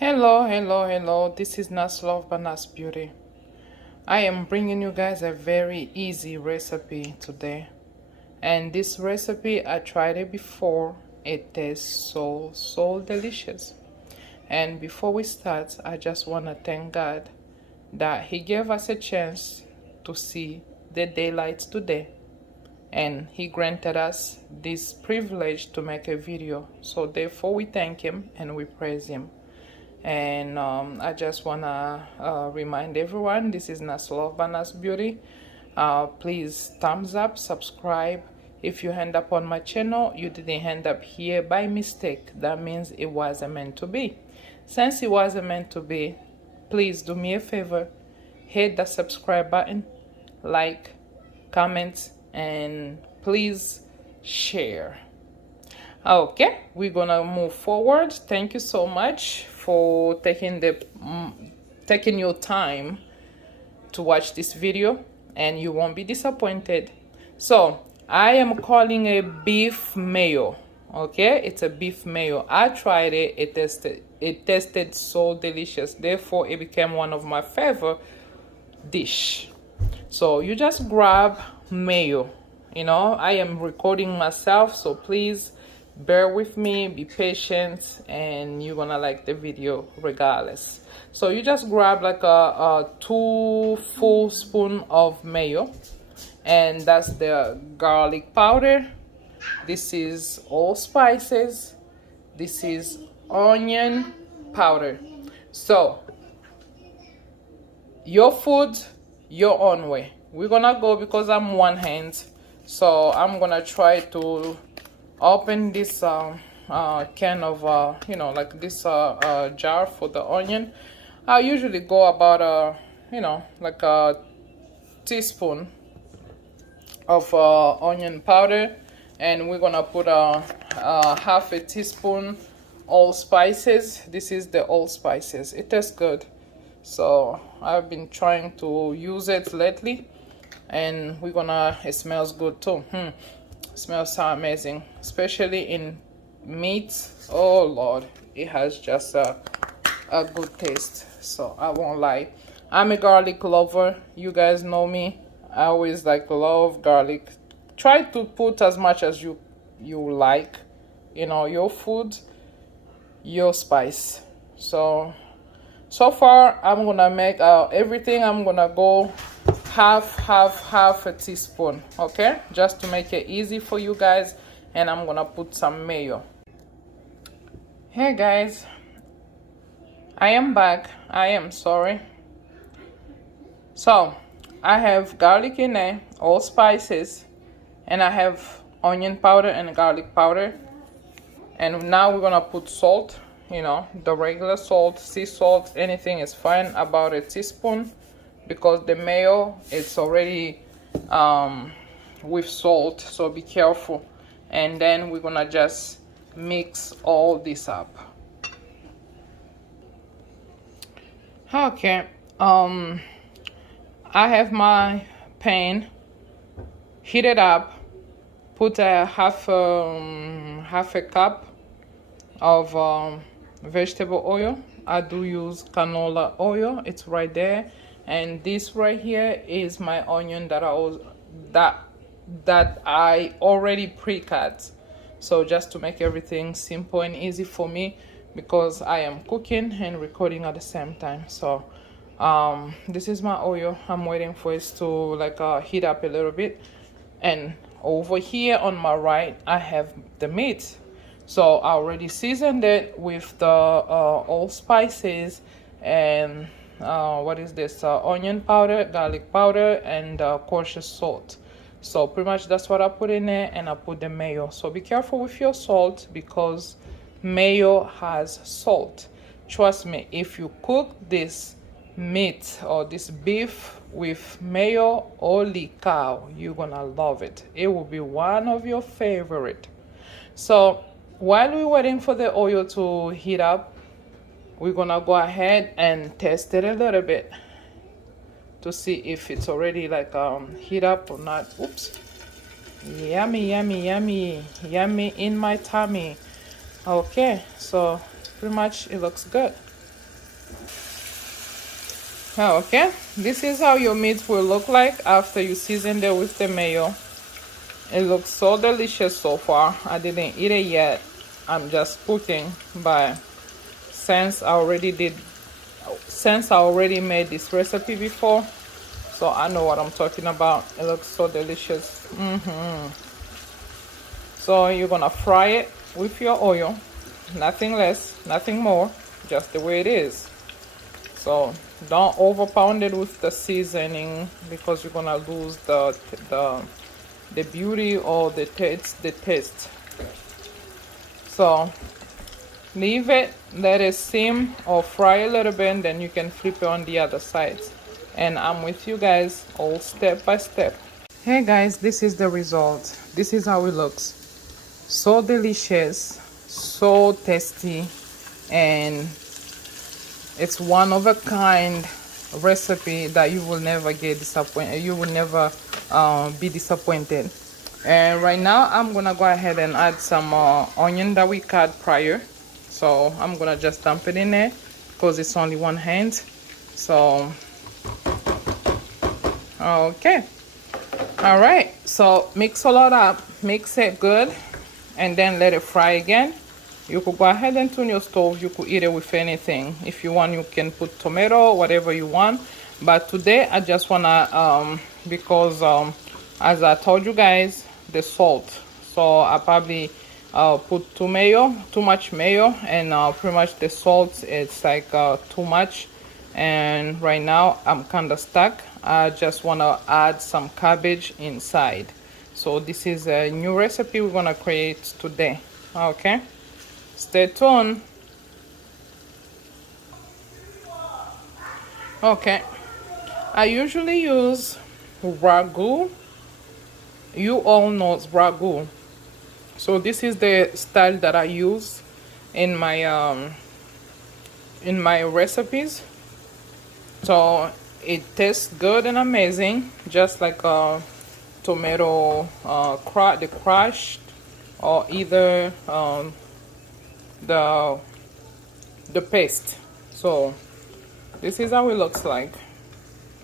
Hello. This is Nas Love by Nas Beauty. I am bringing you guys a very easy recipe today. And this recipe, I tried it before. It tastes so delicious. And before we start, I just want to thank God that He gave us a chance to see the daylight today. And He granted us this privilege to make a video. So therefore, we thank Him and we praise Him. And I just want to remind everyone, this is Nas Love by Nas Beauty. Please thumbs up, subscribe. If you end up on my channel, you didn't end up here by mistake. That means it wasn't meant to be. Since it wasn't meant to be, please do me a favor, hit the subscribe button, like, comment, and please share. Okay, we're gonna move forward. Thank you so much for taking your time to watch this video, and you won't be disappointed. So I am calling a beef mayo. Okay, it's a beef mayo. I tried it. It tasted so delicious. Therefore, it became one of my favorite dish. So you just grab mayo. You know, I am recording myself, so please bear with me, be patient, and you're gonna like the video regardless. So you just grab like a 2 full spoon of mayo, and that's the garlic powder. This is all spices. This is onion powder. So your food, your own way. We're gonna go, because I'm one hand, so I'm gonna try to open this can of like this jar for the onion. I usually go about like a teaspoon of onion powder, and we're gonna put half a teaspoon all spices. This is the all spices. It tastes good, so I've been trying to use it lately, and it smells good too. Smells so amazing, especially in meat. Oh Lord, it has just a good taste, so I won't lie. I'm a garlic lover. You guys know me. I always love garlic. Try to put as much as you like, your food, your spice. So far I'm gonna make everything. I'm gonna go half a teaspoon, okay, just to make it easy for you guys. And I'm gonna put some mayo. Hey guys, I am back. I am sorry. So I have garlic in there, all spices, and I have onion powder and garlic powder. And now we're gonna put salt, the regular salt, sea salt, anything is fine, about a teaspoon, because the mayo, it's already with salt, so be careful. And then we're gonna just mix all this up. Okay, I have my pan heated up. Put a half a cup of vegetable oil. I do use canola oil, it's right there. And this right here is my onion that I already pre-cut. So just to make everything simple and easy for me, because I am cooking and recording at the same time. So this is my oil. I'm waiting for it to heat up a little bit. And over here on my right, I have the meat. So I already seasoned it with the all spices and what is this, onion powder, garlic powder, and kosher salt. So pretty much that's what I put in there. And I put the mayo. So be careful with your salt, because mayo has salt. Trust me, if you cook this meat or this beef with mayo, holy cow, you're gonna love it. It will be one of your favorite. So while we're waiting for the oil to heat up, we're gonna go ahead and test it a little bit to see if it's already heat up or not. Oops. Yummy in my tummy. Okay, so pretty much it looks good. Okay, this is how your meat will look like after you season it with the mayo. It looks so delicious so far. I didn't eat it yet. I'm just cooking, but since I already made this recipe before, so I know what I'm talking about. It looks so delicious. So you're gonna fry it with your oil, nothing less, nothing more, just the way it is. So don't over pound it with the seasoning, because you're gonna lose the beauty or the taste. So leave it, let it sim or fry a little bit, and then you can flip it on the other side. And I'm with you guys all step by step. Hey guys, this is the result. This is how it looks. So delicious, so tasty, and it's one of a kind recipe that you will never get disappointed. You will never be disappointed. And right now I'm gonna go ahead and add some onion that we cut prior. So I'm gonna just dump it in there because it's only one hand. So okay, all right, so mix a lot up, mix it good, and then let it fry again. You could go ahead and tune your stove. You could eat it with anything. If you want, you can put tomato, whatever you want. But today I just wanna because as I told you guys, the salt. So I probably put too much mayo, and pretty much the salt, it's like too much. And right now I'm kind of stuck. I just want to add some cabbage inside. So this is a new recipe we're gonna create today. Okay, stay tuned. Okay, I usually use ragu. You all know it's ragu. So this is the style that I use in my recipes. So it tastes good and amazing, just like a tomato the crushed, or either the paste. So this is how it looks like.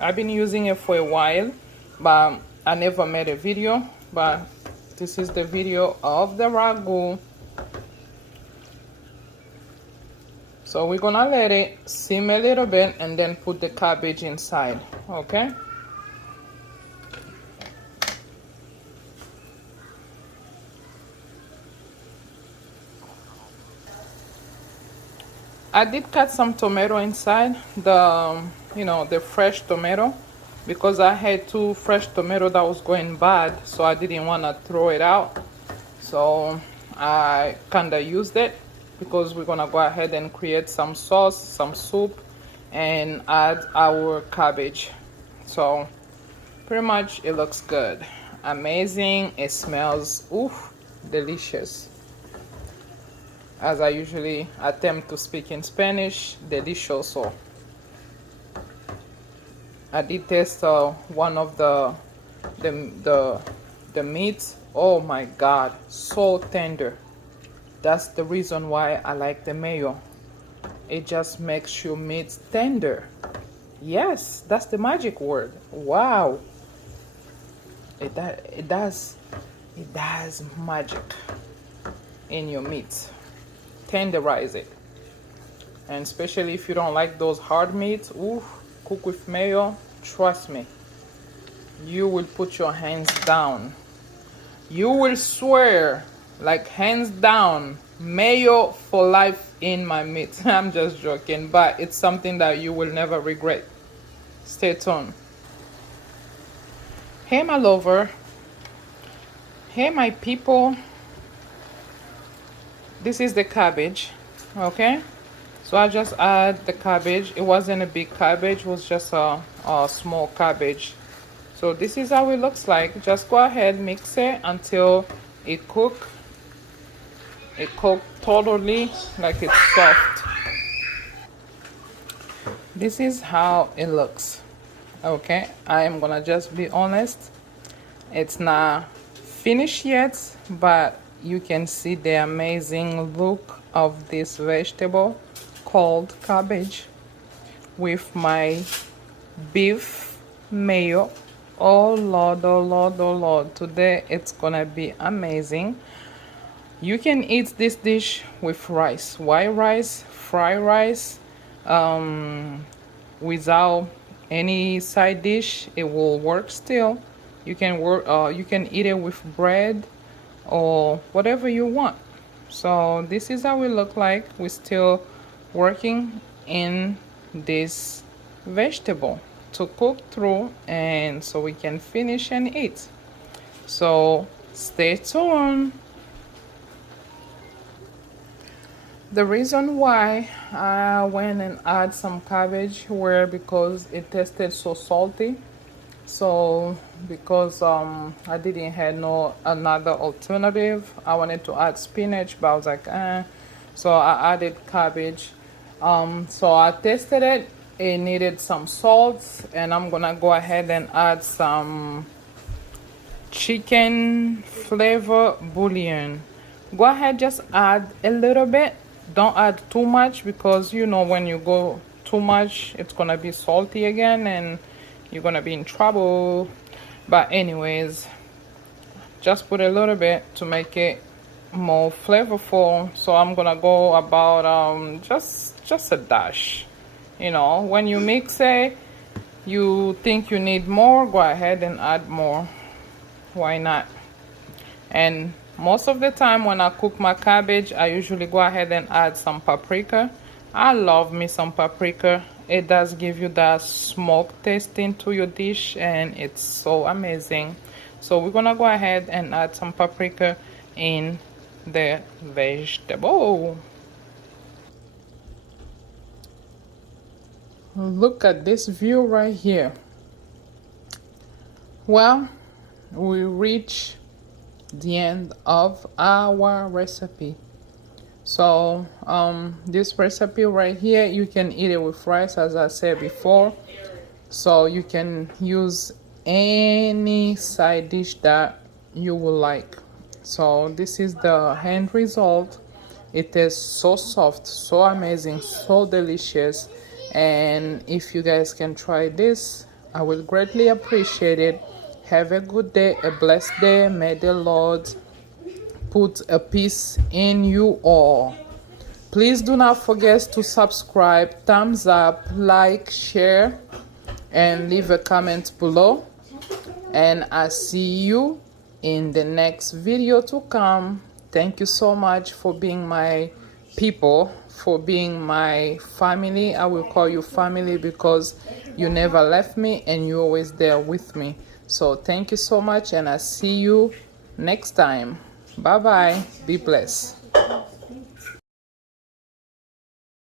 I've been using it for a while, but I never made a video. But this is the video of the ragu. So we're gonna let it simmer a little bit and then put the cabbage inside. Okay, I did cut some tomato inside, the fresh tomato, because I had 2 fresh tomato that was going bad, so I didn't want to throw it out. So I kind of used it, because we're gonna go ahead and create some sauce, some soup, and add our cabbage. So pretty much it looks good, amazing. It smells delicious. As I usually attempt to speak in Spanish, delicioso. I did taste one of the meat. Oh my god, so tender. That's the reason why I like the mayo. It just makes your meat tender. Yes, that's the magic word. Wow. It does magic in your meat. Tenderize it. And especially if you don't like those hard meats, cook with mayo. Trust me, you will put your hands down. You will swear, like hands down, mayo for life in my meat. I'm just joking, but it's something that you will never regret. Stay tuned. Hey my lover, hey my people, this is the cabbage. Okay, so I just add the cabbage. It wasn't a big cabbage, it was just a small cabbage. So this is how it looks like. Just go ahead, mix it until it cook totally, like it's soft. This is how it looks. Okay, I am gonna just be honest, it's not finished yet, but you can see the amazing look of this vegetable called cabbage. with my beef mayo. Oh Lord, oh Lord, oh Lord, today it's gonna be amazing. You can eat this dish with rice, white rice, fried rice, without any side dish. It will work still. You can you can eat it with bread or whatever you want. So this is how we look like. We're still working in this vegetable to cook through, and so we can finish and eat. So stay tuned. The reason why I went and add some cabbage were because it tasted so salty. So because I didn't have no another alternative, I wanted to add spinach, but I was like, eh. So I added cabbage. So I tasted it. It needed some salt, and I'm gonna go ahead and add some chicken flavor bouillon. Go ahead, just add a little bit. Don't add too much, because you know when you go too much, it's gonna be salty again and you're gonna be in trouble. But anyways, just put a little bit to make it more flavorful. So I'm gonna go about just a dash. You know, when you mix it, you think you need more, go ahead and add more. Why not? And most of the time when I cook my cabbage, I usually go ahead and add some paprika. I love me some paprika. It does give you that smoke taste into your dish, and it's so amazing. So we're gonna go ahead and add some paprika in the vegetable. Look at this view right here. Well, we reach the end of our recipe. So this recipe right here, you can eat it with rice, as I said before. So you can use any side dish that you would like. So this is the end result. It is so soft, so amazing, so delicious. And if you guys can try this, I will greatly appreciate it. Have a good day, a blessed day. May the Lord put a peace in you all. Please do not forget to subscribe, thumbs up, like, share, and leave a comment below. And I see you in the next video to come. Thank you so much for being my people, for being my family. I will call you family because you never left me and you're always there with me. So thank you so much, and I see you next time. Bye bye. Be blessed.